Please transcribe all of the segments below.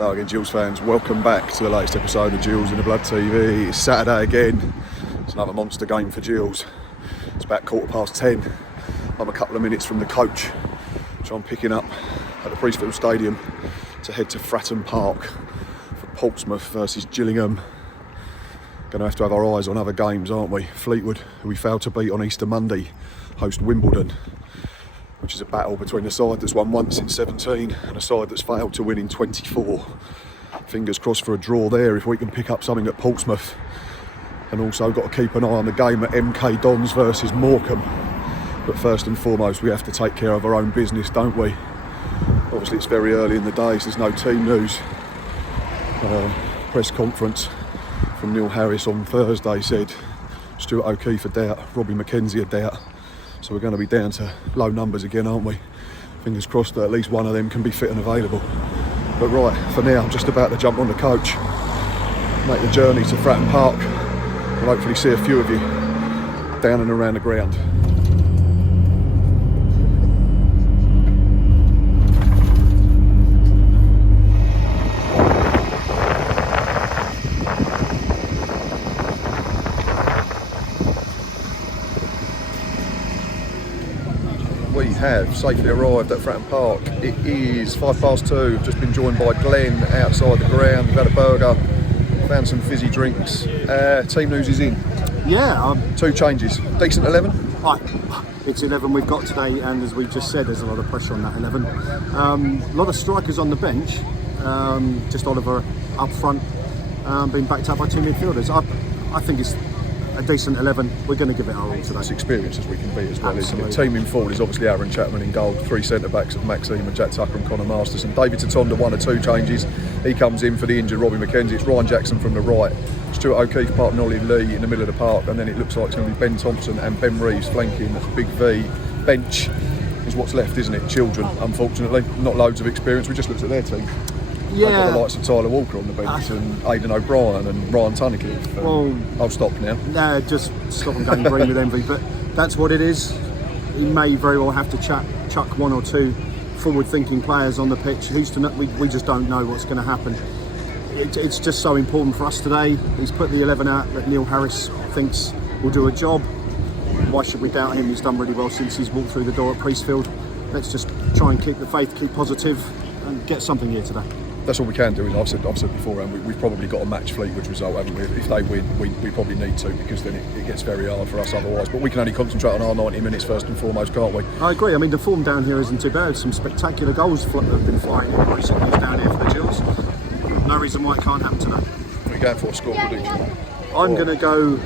Hello again, Gills fans. Welcome back to the latest episode of Gills in the Blood TV. It's Saturday again. It's another monster game for Gills. It's about 10:15. I'm a couple of minutes from the coach, which I'm picking up at the Portsmouth Stadium to head to Fratton Park for Portsmouth versus Gillingham. Going to have our eyes on other games, aren't we? Fleetwood, who we failed to beat on Easter Monday, host Wimbledon, which is a battle between a side that's won once in 17 and a side that's failed to win in 24. Fingers crossed for a draw there if we can pick up something at Portsmouth. And also got to keep an eye on the game at MK Dons versus Morecambe. But first and foremost, we have to take care of our own business, don't we? Obviously it's very early in the day, so there's no team news. Press conference from Neil Harris on Thursday said Stuart O'Keefe a doubt, Robbie McKenzie a doubt. So we're going to be down to low numbers again, aren't we? Fingers crossed that at least one of them can be fit and available. But right, for now, I'm just about to jump on the coach, make the journey to Fratton Park, and hopefully see a few of you down and around the ground. We have safely arrived at Fratton Park. It is 2:05. I've just been joined by Glenn outside the ground. We've had a burger, found some fizzy drinks. Team news is in. Yeah. 2 changes. Decent 11? It's 11 we've got today, and as we just said, there's a lot of pressure on that 11. A lot of strikers on the bench. Just Oliver up front, being backed up by 2 midfielders. I think it's a decent 11. We're going to give it our all today. As experienced as we can be as well, Absolutely. isn't it? Team in forward is obviously Aaron Chapman in goal, 3 centre-backs of Maxime and Jack Tucker and Connor Masterson. David Tatonda, 1 or 2 changes. He comes in for the injured Robbie McKenzie. It's Ryan Jackson from the right, Stuart O'Keefe, part of Ollie Lee in the middle of the park, and then it looks like it's going to be Ben Thompson and Ben Reeves flanking. That's Big V. Bench is what's left, isn't it? Children, unfortunately. Not loads of experience. We just looked at their team. Yeah. They've got the likes of Tyler Walker on the bench and Aidan O'Brien and Ryan Tunnicliffe. Well, I'll stop now. No, just stop and going green with envy. But that's what it is. He may very well have to chuck 1 or 2 forward-thinking players on the pitch. Who's to know? We just don't know what's going to happen. It's just so important for us today. He's put the 11 out that Neil Harris thinks will do a job. Why should we doubt him? He's done really well since he's walked through the door at Priestfield. Let's just try and keep the faith, keep positive, and get something here today. That's all we can do. I've said beforehand, we've probably got to match Fleetwood's result, haven't we? If they win, we probably need to, because then it gets very hard for us otherwise. But we can only concentrate on our 90 minutes first and foremost, can't we? I agree. I mean, the form down here isn't too bad. Some spectacular goals have been flying in recent years down here for the Gills. No reason why it can't happen today. We're going for a score prediction. I'm going to go...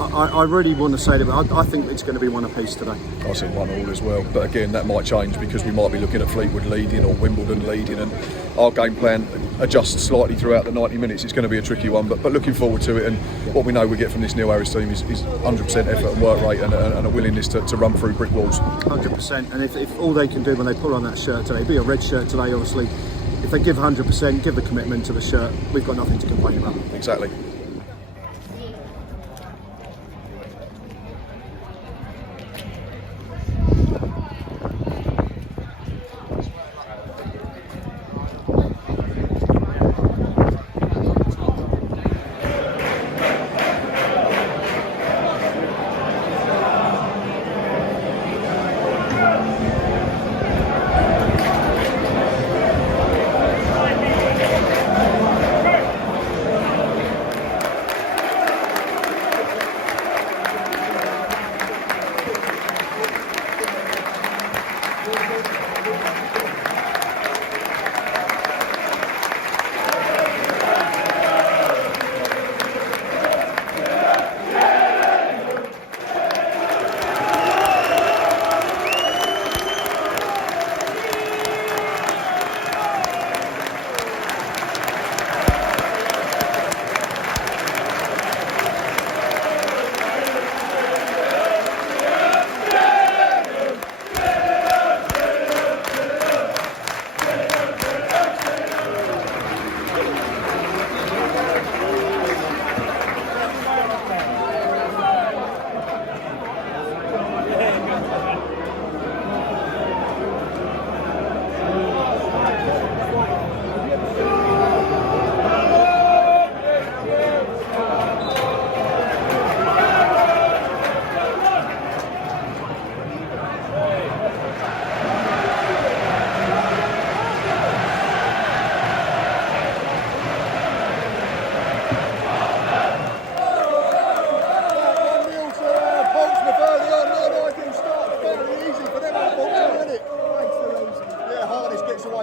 I really want to say that I think it's going to be 1 apiece today. I said 1-1 as well, but again that might change because we might be looking at Fleetwood leading or Wimbledon leading, and our game plan adjusts slightly throughout the 90 minutes. It's going to be a tricky one, but looking forward to it. And what we know we get from this Neil Harris team is 100% effort and work rate and a willingness to run through brick walls. 100%, and if all they can do when they pull on that shirt today, be a red shirt today obviously, if they give 100%, give the commitment to the shirt, we've got nothing to complain about. Exactly.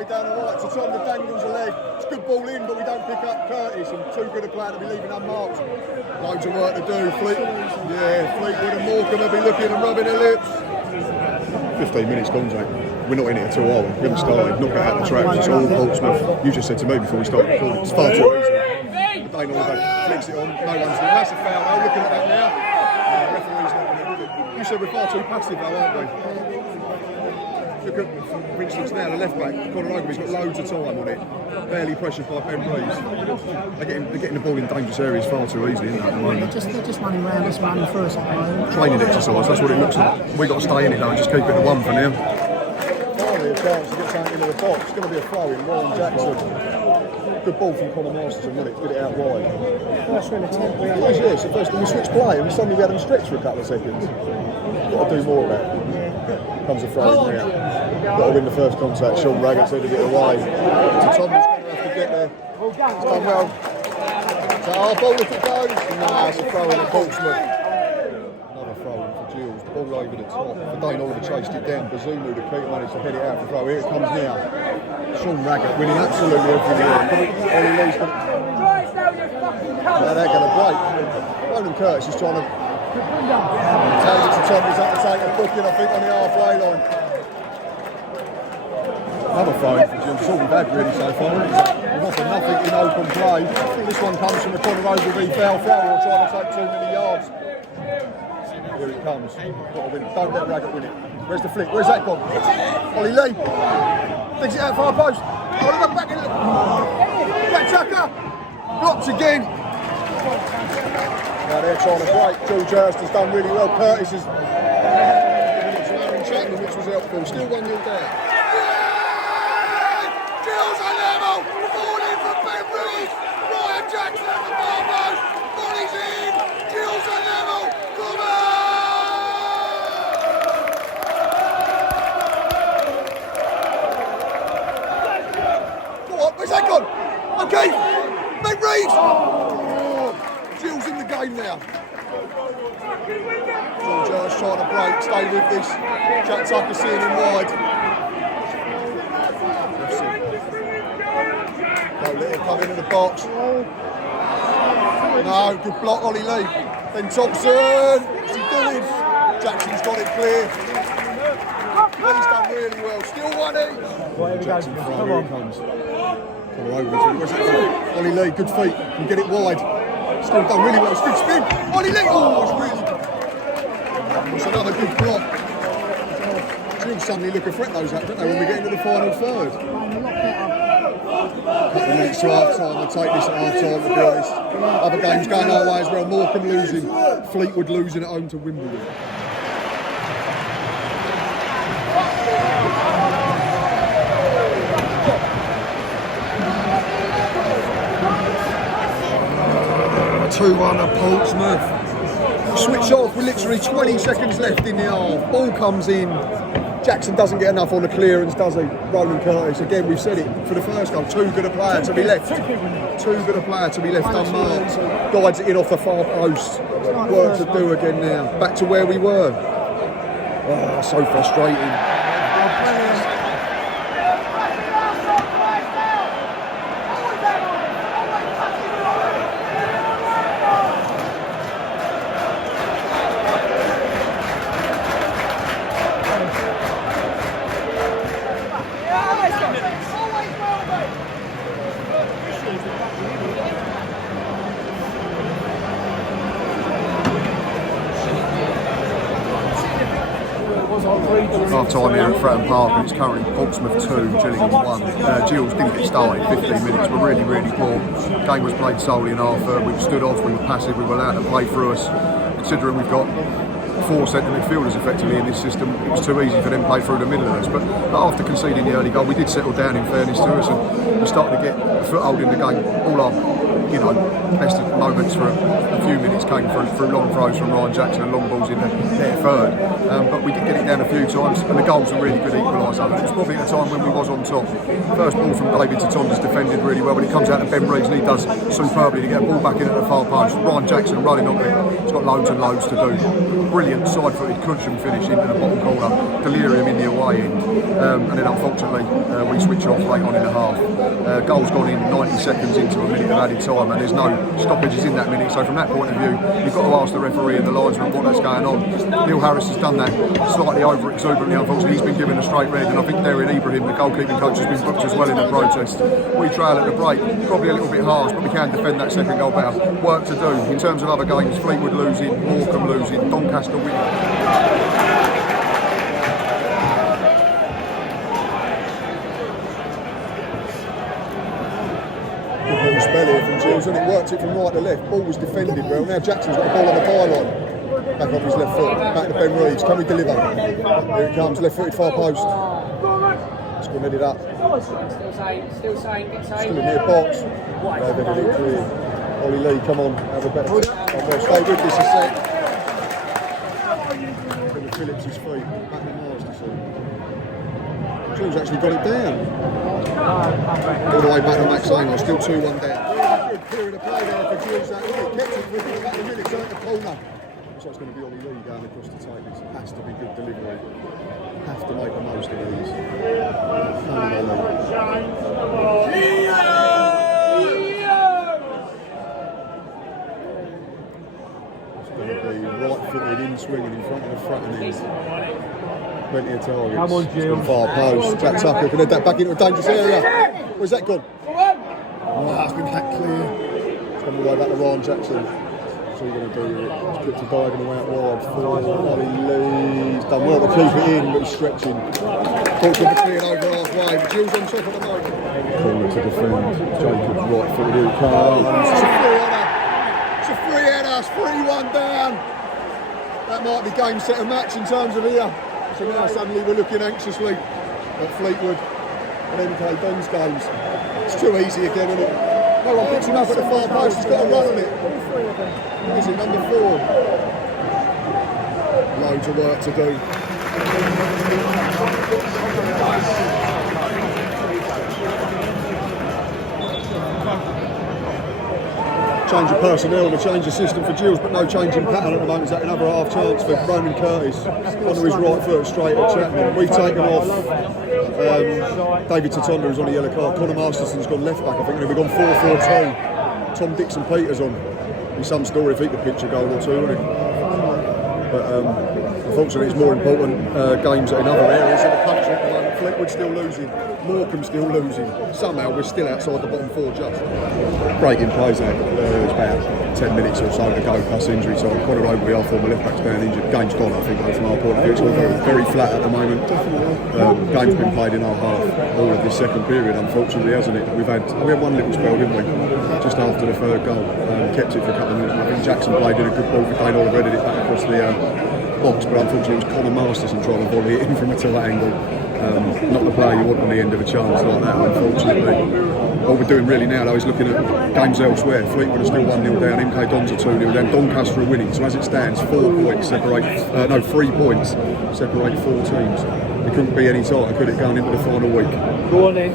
down the right. So Tom the dangles a leg. It's a good ball in, but we don't pick up Curtis, and too good a player to be leaving unmarked. Loads of work to do. Fleetwood and Morecambe will be looking and rubbing their lips. 15 minutes gone, Jake. We're not in it at all, are we? We haven't started. Not get out the traps. It's all Portsmouth. You just said to me before we started recording, it's far too easy. Dane Oliver flicks it on. No one's doing. That's a foul. Oh, looking at that now. Referee's not going to give it. You said we're far too passive, though, aren't we? Look at, for instance, now the left back, Conor Ogilvy's got loads of time on it. Barely pressured by Ben Reeves. They're getting the ball in dangerous areas far too easily, isn't it? They're just running around, just running through us. Training exercise, that's what it looks like. We've got to stay in it though and just keep it at 1 for now. Finally a chance to get something into the box. It's going to be a throw in. Ryan Jackson. Good ball from Conor Masterson, wasn't it? Get it out wide. That's really temporary. Yeah, so first we switched play and suddenly we had them stretch for a couple of seconds. Got to do more of that. Comes a throw in now. Got to win the first contact. Sean Raggett's headed it away. So Tom's going to have to get there. It's done well. So our ball if it goes. Nah, it's a throw in at Portsmouth. Another throw in for Gills. Ball over the top. Dane Oliver chased it down. Bazumu, the keeper, managed to head it out for throw. Here it comes now. Sean Raggett winning absolutely everything. Ollie Lee's got now they're going to break. Ronan Curtis is trying to take it to Tom. He's up to take a booking, I think, on the halfway line. Another throw in for Gills. It's all we've had really so far. We've offered nothing in open play. I think this one comes from the Conor Ogilvy foul or trying to take too many yards. Here it comes. Got to win it. Don't let Raggett win it. Where's the flick? Where's that gone? Ollie Lee. Digs it out far post. Oliver back in. Jack Tucker. Blocked again. Now they're trying to break. George Hurst has done really well. Curtis has given it to Aaron Chapman, which was helpful. Still 1-0 down. Gills are level. Falling for Ben Reeves. Ryan Jackson at the far post. Volley's in. Gills are level. Come on. What? Where's that gone? Okay. Ben Reeves. Gills in the game now. George Hurst trying to break, stay with this. Jack Tucker seeing him wide. No, let him come into the box. No, good block, Ollie Lee. Then Thompson. What's he doing? Jackson's got it clear. Lee's done really well. Still 1-each. Jackson from here it comes. Come over. Where's that? Ollie Lee, good feet. Can get it wide. Still done really well. It's good spin. Ollie Lee. Oh, it's really good. It's another good block. She'll suddenly look a threat those out, don't they, when we get into the final third. Couple of minutes to half time. I'll take this at half time, to be honest. Other games going our way as well. Morecambe losing. Fleetwood losing at home to Wimbledon. At Portsmouth. Switch off with literally 20 seconds left in the half. Ball comes in. Jackson doesn't get enough on the clearance, does he? Ronan Curtis, again, we've said it for the first goal. Too good a player to be left. Too good a player to be left unmarked. Guides it in off the far post. Work to do again now. Back to where we were. Oh, so frustrating. Half time here at Fratton Park, and it's currently Portsmouth 2, Gillingham 1. Gills didn't get started, 15 minutes were really, really poor. Game was played solely in our third. We stood off, we were passive, we were allowed to play through us. Considering we've got 4 centre midfielders effectively in this system, it was too easy for them to play through the middle of us. But after conceding the early goal, we did settle down in fairness to us, and we started to get a foothold in the game. All our best moments for a few minutes came through long throws from Ryan Jackson and long balls in their third. But we did get it down a few times, and the goals were really good equaliser. It was probably at a time when we was on top. First ball from David to Tom is defended really well, but it comes out to Ben Reeves and he does superbly to get a ball back in at the far post. Ryan Jackson running on it. He's got loads and loads to do. Brilliant brilliant side-footed cushion finish into the bottom corner, delirium in the away end, and then unfortunately we switch off late on in the half. Goal's gone in 90 seconds into a minute of added time, and there's no stoppages in that minute, so from that point of view you've got to ask the referee and the linesman what that's going on. Neil Harris has done that slightly over exuberantly, unfortunately. He's been given a straight red, and I think Darren Ibrahim, the goalkeeping coach, has been booked as well in the protest. We trail at the break, probably a little bit harsh, but we can defend that second goal better. Work to do. In terms of other games, Fleetwood losing, Morecambe losing, Doncaster winning. Good little spell here from Gills, and it worked it from right to left. Ball was defended well. Now Jackson's got the ball on the byline. Back off his left foot, back to Ben Reeves. Can we deliver? Here it comes, left footed far post. It's going to head it up. Still in near box. Ollie Lee, come on, have a better. Oh, well, stay with this a sec. Phillips' feet, back to Mars to see. Gills actually got it down. All the way back to Max Amos, still 2-1 down. Good period of play there for Gills that way. Kept it for a couple of minutes out the corner. So it's going to be Ollie Lee going across the take. This has to be good delivery. Have to make the most of these. It's going to be right-footed in swinging in front of the front of these. Plenty of targets. Come on, Gills. Far post. Jack Tucker can head that back into a dangerous area. Where's that gone? Oh, that's been hacked clear. It's going all the way back to Ryan Jackson. What's he going to do with it? He's put the diagonal out wide for Ollie Lee. He's done well to keep it in, but he's stretching. Portsmouth are clearing over halfway, but Gills on top at the moment. Corner to defend. Jacobs right foot, here it comes. It's a free header. It's 3-1 down. That might be game, set and match in terms of here. So now suddenly we're looking anxiously at Fleetwood and MK Dons games. It's too easy again, isn't it? No one picks him up at the far post, he's got to run on it. Is it number 4? Loads of work to do. Change of personnel and a change of system for Gills, but no change in pattern at the moment. Is that another half chance for Ronan Curtis onto his right foot straight at Chapman? We've taken off David Tatonda, who's on a yellow card. Connor Masterson's gone left back, I think, and we've gone 4-4-2. Tom Dixon Peters on. Be some story if he could pitch a goal or two, wouldn't it? But unfortunately, it's more important games in other areas of the country at the moment. Fleetwood still losing, Morecambe still losing. Somehow we're still outside the bottom 4 just. Breaking plays now. It's about 10 minutes or so to go plus injury time. Quite a road we are for the left back's down injured. Game's gone, I think, from our point of view. It's all very flat at the moment. Game's been played in our half all of this second period, unfortunately, hasn't it? We had one little spell, didn't we? Just after the third goal. Kept it for a couple of minutes. I think Jackson played in a good ball for Dane Oliver, headed it back across the box, but unfortunately it was Connor Masterson trying to volley it in from a tilt angle. Not the player you want on the end of a chance like that, unfortunately. What we're doing really now though is looking at games elsewhere. Fleetwood are still 1-0 down, MK Dons are 2-0 down, Doncaster are winning. So as it stands, 3 points separate 4 teams. It couldn't be any tighter, could it, going into the final week? Go on then.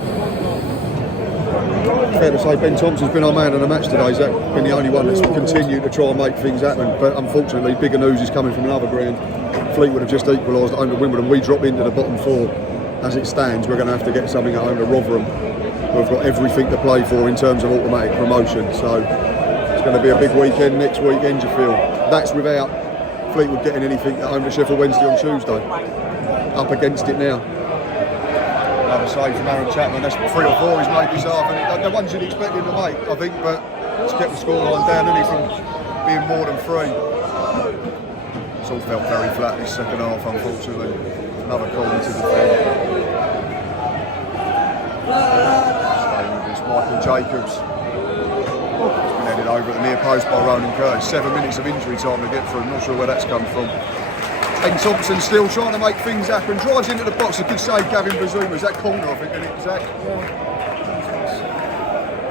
Fair to say Ben Thompson's been our man of the match today. He's been the only one that's continued to try and make things happen, but unfortunately bigger news is coming from another ground. Fleetwood have just equalised at home to Wimbledon. We drop into the bottom 4. As it stands, we're going to have to get something at home to Rotherham. We've got everything to play for in terms of automatic promotion, so it's going to be a big weekend next weekend, you feel. That's without Fleetwood getting anything at home to Sheffield Wednesday on Tuesday. Up against it now. Another save from Aaron Chapman. That's 3 or 4 he's made this half, and the ones you'd expect him to make, I think, but it's kept the scoreline down, hasn't he, from being more than 3. It's all felt very flat this second half, unfortunately. Another corner to defend. Staying with this, Michael Jacobs. It's been headed over at the near post by Ronan Curtis. 7 minutes of injury time to get through. I'm not sure where that's come from. Ben Thompson still trying to make things happen. Drives into the box. A good save, Gavin Bazuma. Is that corner, I think, isn't it, Zach?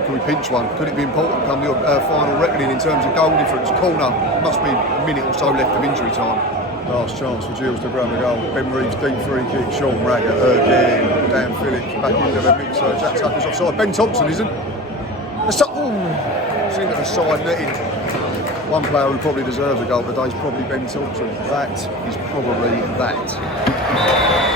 Can we pinch one? Could it be important come the final reckoning in terms of goal difference? Corner. Must be a minute or so left of injury time. Last chance for Gills to grab the goal. Ben Reeves, deep free kick. Sean Raggett again. Dan Phillips back into the mix. Jack Tucker's offside. Ben Thompson isn't. Seen at the side netting. One player who probably deserves a goal today is probably Ben Tilton. That is probably that.